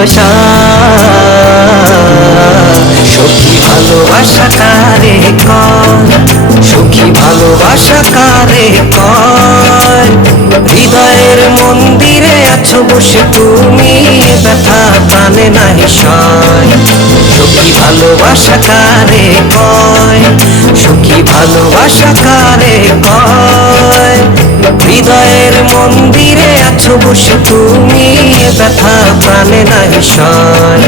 ভাষা। সখী ভালোবাসা কারে কয়, সখী ভালোবাসা কারে কয়। হৃদয়ের মন্দিরে আছো বসে তুমি, ব্যথা প্রাণে নাহি সয়। সখী ভালোবাসা কারে কয়, সখী ভালোবাসা কারে কয়। হৃদয়ের মন্দিরে আছো বসে তুমি, ব্যথা প্রাণে নাহি সয়।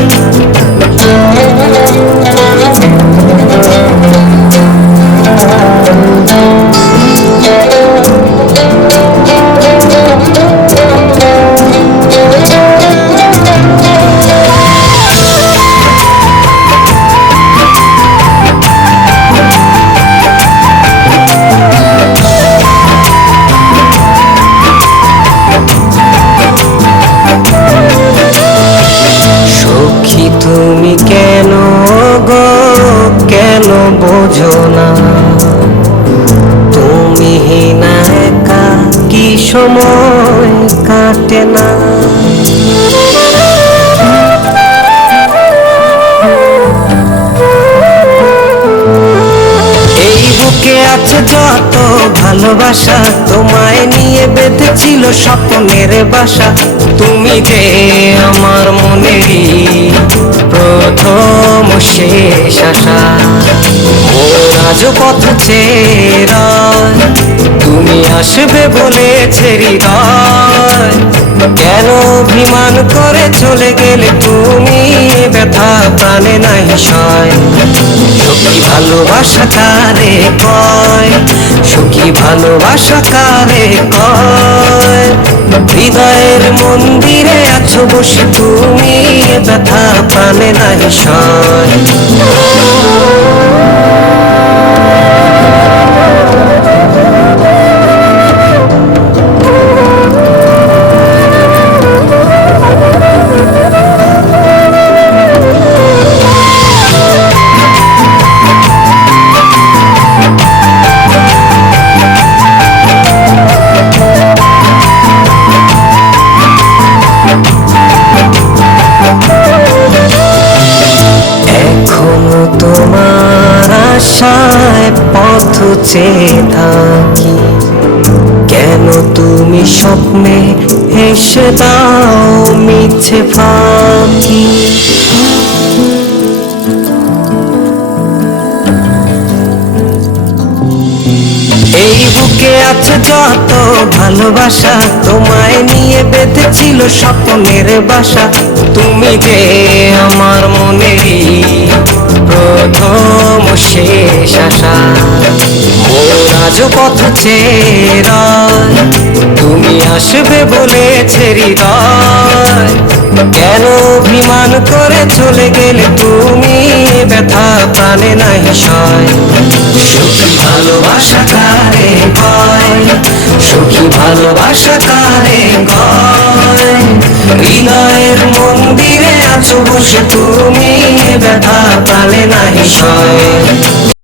তুমি কেন গো, কেন বোঝো না? তুমি না একা কি সময় কাটে না? এই বুকে আছে যত ভালোবাসা, তোমায় নিয়ে বেঁধেছিল স্বপ্নের বাসা। তুমি যে আমার মনেরই প্রথম শেষ আশা। মোর আজও পথ চেরা, তুমি আসবে বলেছে হৃদয়। কেন অভিমান করে চলে গেলে তুমি, ব্যথা প্রাণে নাহি সয়। সখী ভালোবাসা কারে কয়, সখী ভালোবাসা কারে কয়। হৃদয়ের মন্দিরে আছো বসে তুমি, ব্যথা প্রাণে নাহি সয়। তোমার আশায় পথ চেয়ে থাকি, কেন তুমি স্বপ্নে হেসে দাও মিছে ফাঁকি। এই বুকে আছে যত ভালোবাসা, তোমায় নিয়ে বেঁধেছিল স্বপ্নের বাসা। তুমি যে আমার মনেরই প্রথম শেষ আশা। মোর আজও পথ চেরা, তুমি আসবে বলেছে হৃদয়। কেন অভিমান করে চলে গেলে তুমি, ব্যথা প্রাণে নাহি সয়। সখী ভালোবাসা কারে কয়, সখী ভালোবাসা কারে কয়। হৃদয়ের মন্দিরে আছো বসে তুমি, ব্যথা প্রাণে নাহি সয়।